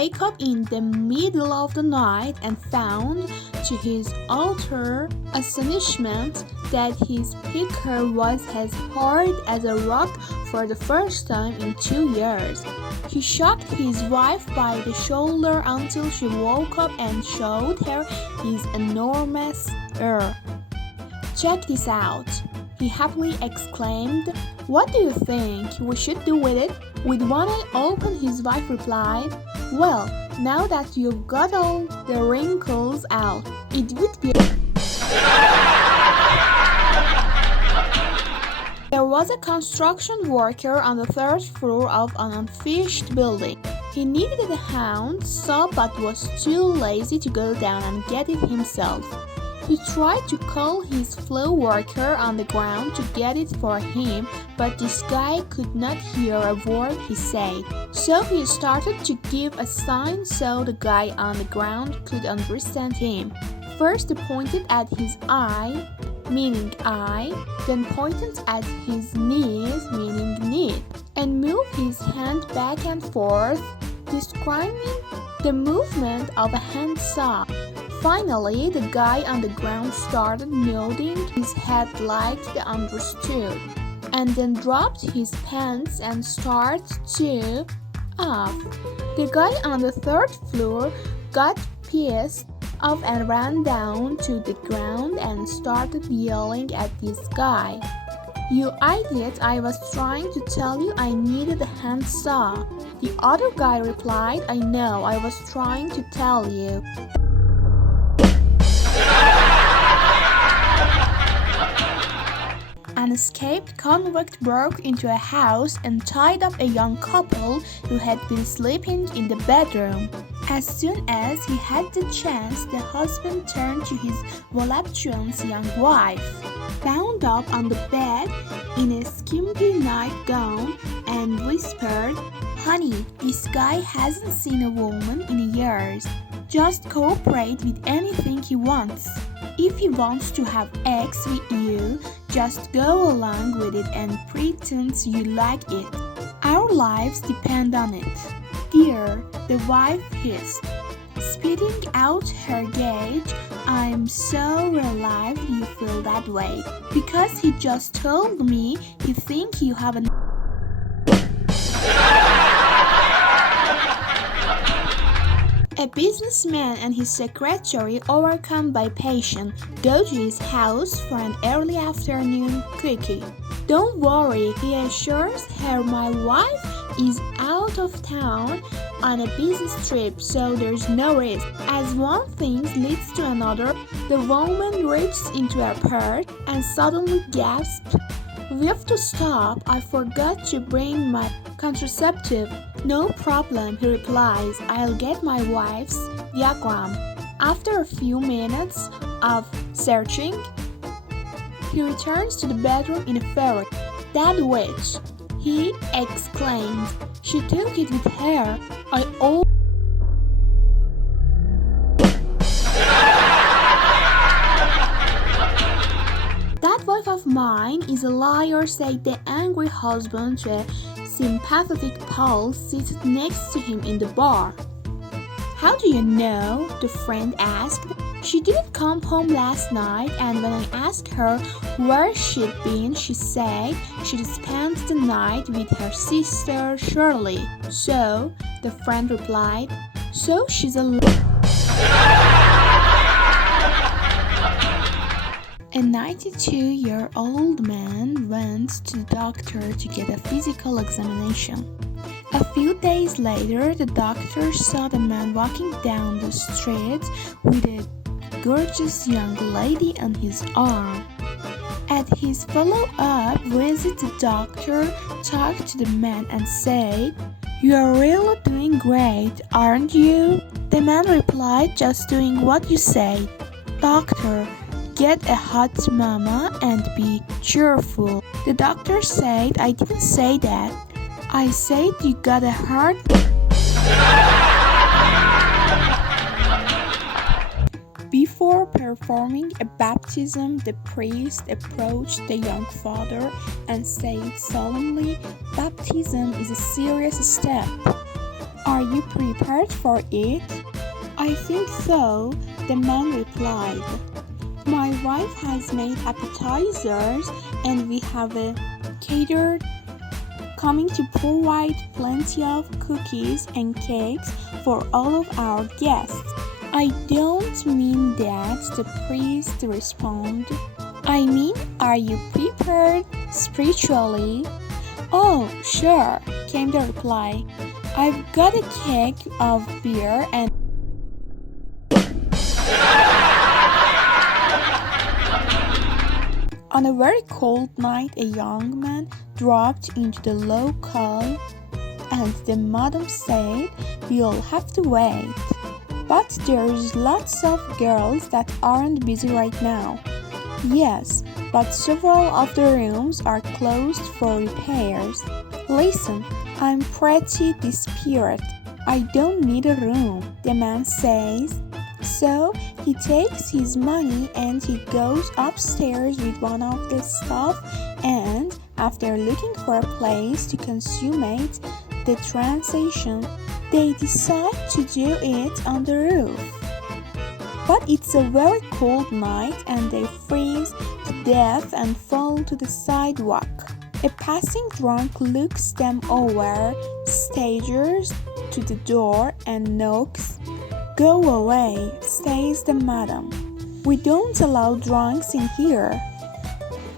wake up in the middle of the night and found, to his utter astonishment, that his picker was as hard as a rock for the first time in 2 years. He shook his wife by the shoulder until she woke up and showed her his enormous ear. "Check this out," he happily exclaimed. "What do you think we should do with it?" With one eye open, his wife replied, "Well, now that you've got all the wrinkles out, it would be..." There was a construction worker on the 3rd floor of an unfinished building. He needed a hand saw but was too lazy to go down and get it himself. He tried to call his fellow worker on the ground to get it for him, but this guy could not hear a word he said. So he started to give a sign so the guy on the ground could understand him. First he pointed at his eye, meaning eye, then pointed at his knees, meaning knee, and moved his hand back and forth, describing the movement of a handsaw. Finally, the guy on the ground started nodding his head like he understood, and then dropped his pants and started to off. The guy on the 3rd floor got pissed off and ran down to the ground and started yelling at this guy. "You idiot, I was trying to tell you I needed a handsaw." The other guy replied, "I know, I was trying to tell you." An escaped convict broke into a house and tied up a young couple who had been sleeping in the bedroom. As soon as he had the chance, the husband turned to his voluptuous young wife, bound up on the bed in a skimpy nightgown, and whispered, "Honey, this guy hasn't seen a woman in years. Just cooperate with anything he wants. If he wants to have sex with you, just go along with it and pretend you like it. Our lives depend on it." "Dear," the wife hissed, spitting out her gauge, "I'm so relieved you feel that way, because he just told me he thinks you have a..." A businessman and his secretary, overcome by passion, go to his house for an early afternoon quickie. "Don't worry," he assures her, "my wife is out of town on a business trip, so there's no risk." As one thing leads to another, the woman reaches into her purse and suddenly gasps, "We have to stop. I forgot to bring my contraceptive." "No problem," he replies. "I'll get my wife's diagram." After a few minutes of searching, he returns to the bedroom in a ferry. "That witch," he exclaims. "She took it with her. I owe..." "That wife of mine is a liar," said the angry husband to a sympathetic pal seated next to him in the bar. "How do you know?" the friend asked. "She didn't come home last night, and when I asked her where she'd been, she said she'd spent the night with her sister Shirley." "So," the friend replied, "so she's a..." A 92-year-old man went to the doctor to get a physical examination. A few days later, the doctor saw the man walking down the street with a gorgeous young lady on his arm. At his follow-up visit, the doctor talked to the man and said, "You're really doing great, aren't you?" The man replied, "Just doing what you say." "Doctor, get a hot mama and be cheerful." The doctor said, "I didn't say that. I said you got a heart." Before performing a baptism, the priest approached the young father and said solemnly, "Baptism is a serious step. Are you prepared for it? I think so, the man replied. My wife has made appetizers and we have a caterer coming to provide plenty of cookies and cakes for all of our guests. I don't mean that, the priest responded. I mean, are you prepared spiritually? Oh, sure, came the reply. I've got a keg of beer and on a very cold night, a young man dropped into the local and the madam said, you'll have to wait. But there's lots of girls that aren't busy right now. Yes, but several of the rooms are closed for repairs. Listen, I'm pretty desperate. I don't need a room, the man says. So he takes his money and he goes upstairs with one of the staff and after looking for a place to consummate the transaction, they decide to do it on the roof. But it's a very cold night and they freeze to death and fall to the sidewalk. A passing drunk looks them over, staggers to the door and knocks. Go away, says the madam. We don't allow drunks in here.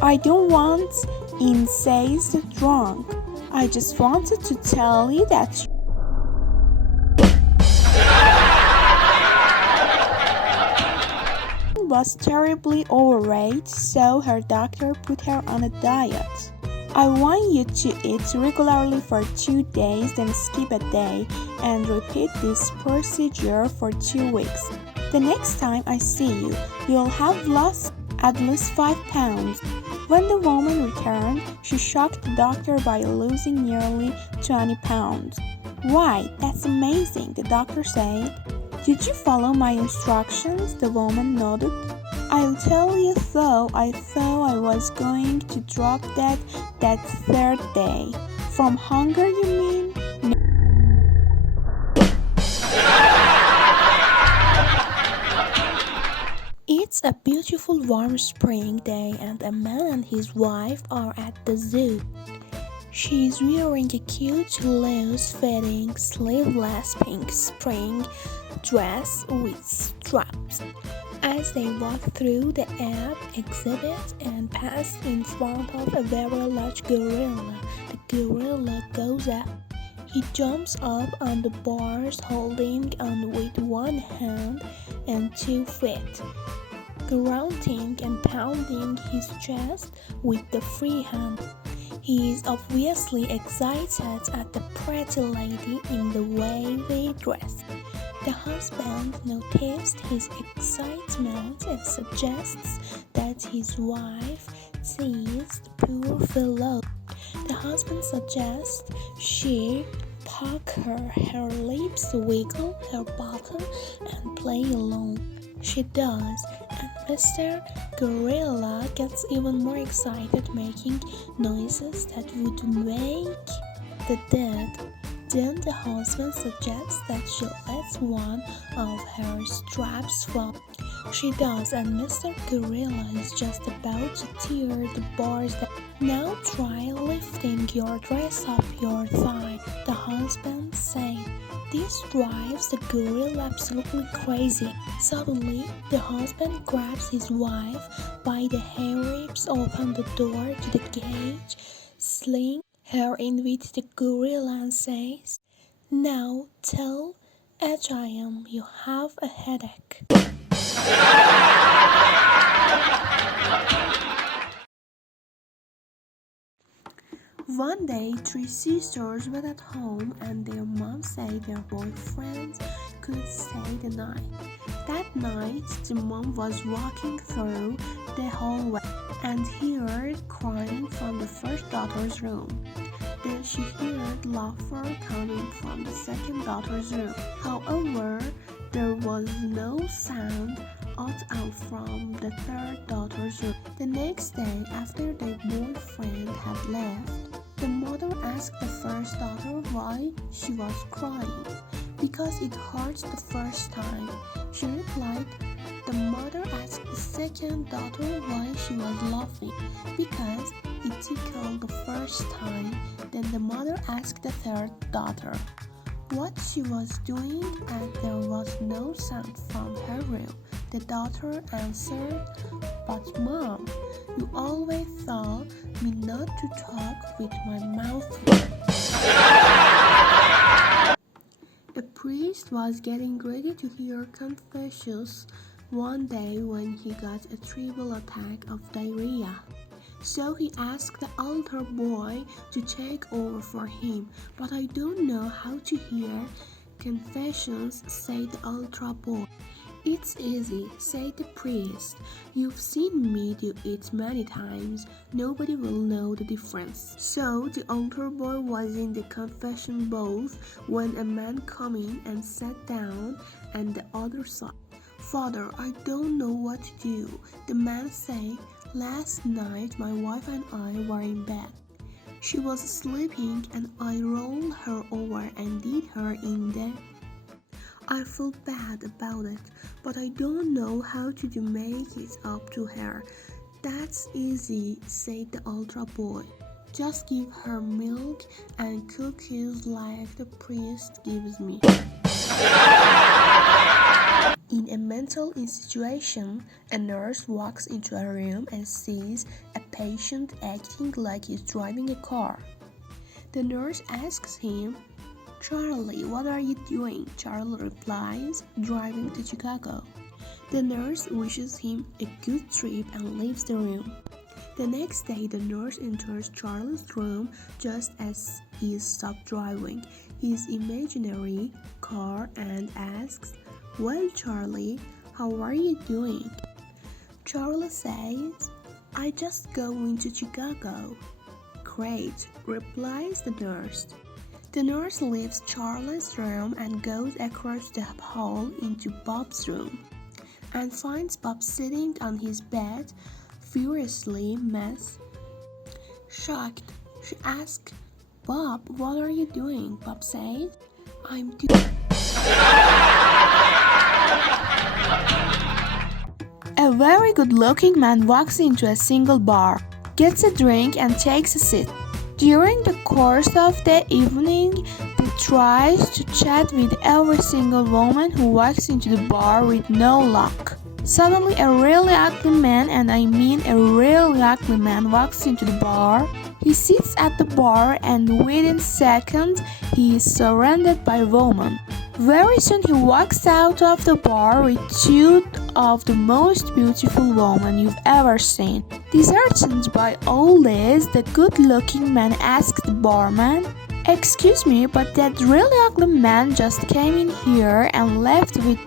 I don't want in, says the drunk. I just wanted to tell you that was terribly overweight, so her doctor put her on a diet. I want you to eat regularly for 2 days, then skip a day, and repeat this procedure for 2 weeks. The next time I see you, you'll have lost at least 5 pounds. When the woman returned, she shocked the doctor by losing nearly 20 pounds. Why, that's amazing, the doctor said. Did you follow my instructions? The woman nodded. I'll tell you though, I thought I was going to drop that 3rd day. From hunger, you mean? It's a beautiful warm spring day and a man and his wife are at the zoo. She's wearing a cute, loose-fitting, sleeveless pink spring dress with straps. As they walk through the ape exhibit and pass in front of a very large gorilla, the gorilla goes up. He jumps up on the bars holding on with one hand and 2 feet, grunting and pounding his chest with the free hand. He is obviously excited at the pretty lady in the wavy dress. The husband noticed his excitement and suggests that his wife tease the poor fellow. The husband suggests she puck her lips, wiggle her bottom, and play along. She does, and Mr. Gorilla gets even more excited, making noises that would wake the dead. Then the husband suggests that she lets one of her straps fall. She does, and Mr. Gorilla is just about to tear the bars down. Now try lifting your dress up your thigh, the husband said. This drives the gorilla absolutely crazy. Suddenly, the husband grabs his wife by the hair, rips open the door to the cage, slings her in with the gorilla and says, now tell H.I.M. you have a headache. One day, 3 sisters were at home and their mom said their boyfriends could stay the night. That night, the mom was walking through the hallway and heard crying from the first daughter's room. Then she heard laughter coming from the second daughter's room. However, there was no sound out from the third daughter's room. The next day, after their boyfriend had left, The mother asked the first daughter why she was crying. Because it hurts the first time, she replied. The mother asked the second daughter why she was laughing. Because it tickled the first time. Then the mother asked the third daughter what she was doing, and there was no sound from her room. The daughter answered, "But Mom, you always told me not to talk with my mouth full." The priest was getting ready to hear confessions one day when he got a terrible attack of diarrhea. So he asked the altar boy to take over for him. "But I don't know how to hear confessions," said the altar boy. "It's easy," said the priest. "You've seen me do it many times. Nobody will know the difference." So the altar boy was in the confession booth when a man came in and sat down on the other side. "Father, I don't know what to do," the man said. "Last night my wife and I were in bed. She was sleeping and I rolled her over and did her in the. I feel bad about it, but I don't know how to make it up to her." "That's easy," said the altar boy. "Just give her milk and cookies like the priest gives me." In a mental institution, a nurse walks into a room and sees a patient acting like he's driving a car. The nurse asks him, "Charlie, what are you doing?" Charlie replies, "Driving to Chicago." The nurse wishes him a good trip and leaves the room. The next day, the nurse enters Charlie's room just as he stops driving his imaginary car and asks, "Well, Charlie, how are you doing?" Charlie says, "I just going to Chicago." "Great," replies the nurse. The nurse leaves Charlie's room and goes across the hall into Bob's room and finds Bob sitting on his bed, furiously mad. Shocked, she asks, "Bob, what are you doing?" Bob says, "I'm doing." A very good-looking man walks into a single bar, gets a drink and takes a seat. During the course of the evening, he tries to chat with every single woman who walks into the bar with no luck. Suddenly, a really ugly man, and I mean a really ugly man, walks into the bar. He sits at the bar and within seconds, he is surrounded by women. Very soon he walks out of the bar with two of the most beautiful women you've ever seen. Disheartened by all this, the good-looking man asked the barman, "Excuse me, but that really ugly man just came in here and left with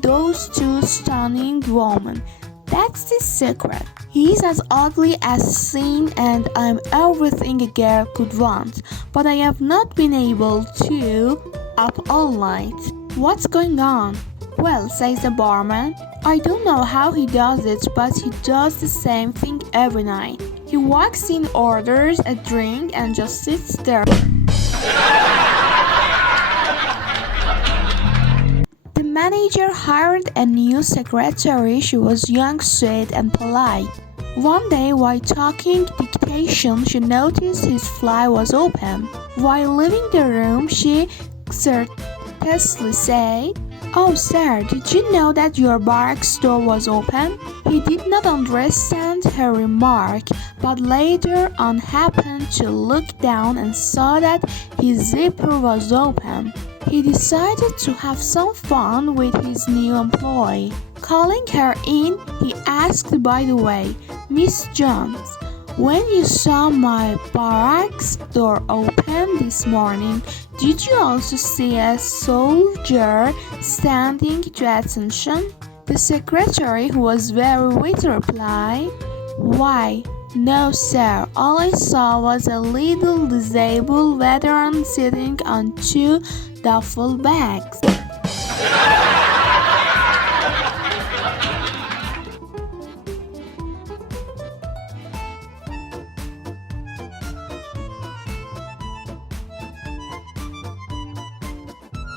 those two stunning women. That's the secret. He's as ugly as sin and I'm everything a girl could want, but I have not been able to up all night. What's going on?" "Well," says the barman, "I don't know how he does it, but he does the same thing every night. He walks in, orders a drink and just sits there." The manager hired a new secretary. She was young, sweet, and polite. One day, while talking dictation, she noticed his fly was open. While leaving the room, she courteously said, "Oh, sir, did you know that your barracks door was open?" He did not understand her remark, but later on happened to look down and saw that his zipper was open. He decided to have some fun with his new employee. Calling her in, he asked, "By the way, Miss Jones, when you saw my barracks door open this morning, did you also see a soldier standing to attention?" The secretary, who was very witty, replied, "Why, no, sir. All I saw was a little disabled veteran sitting on two duffel bags."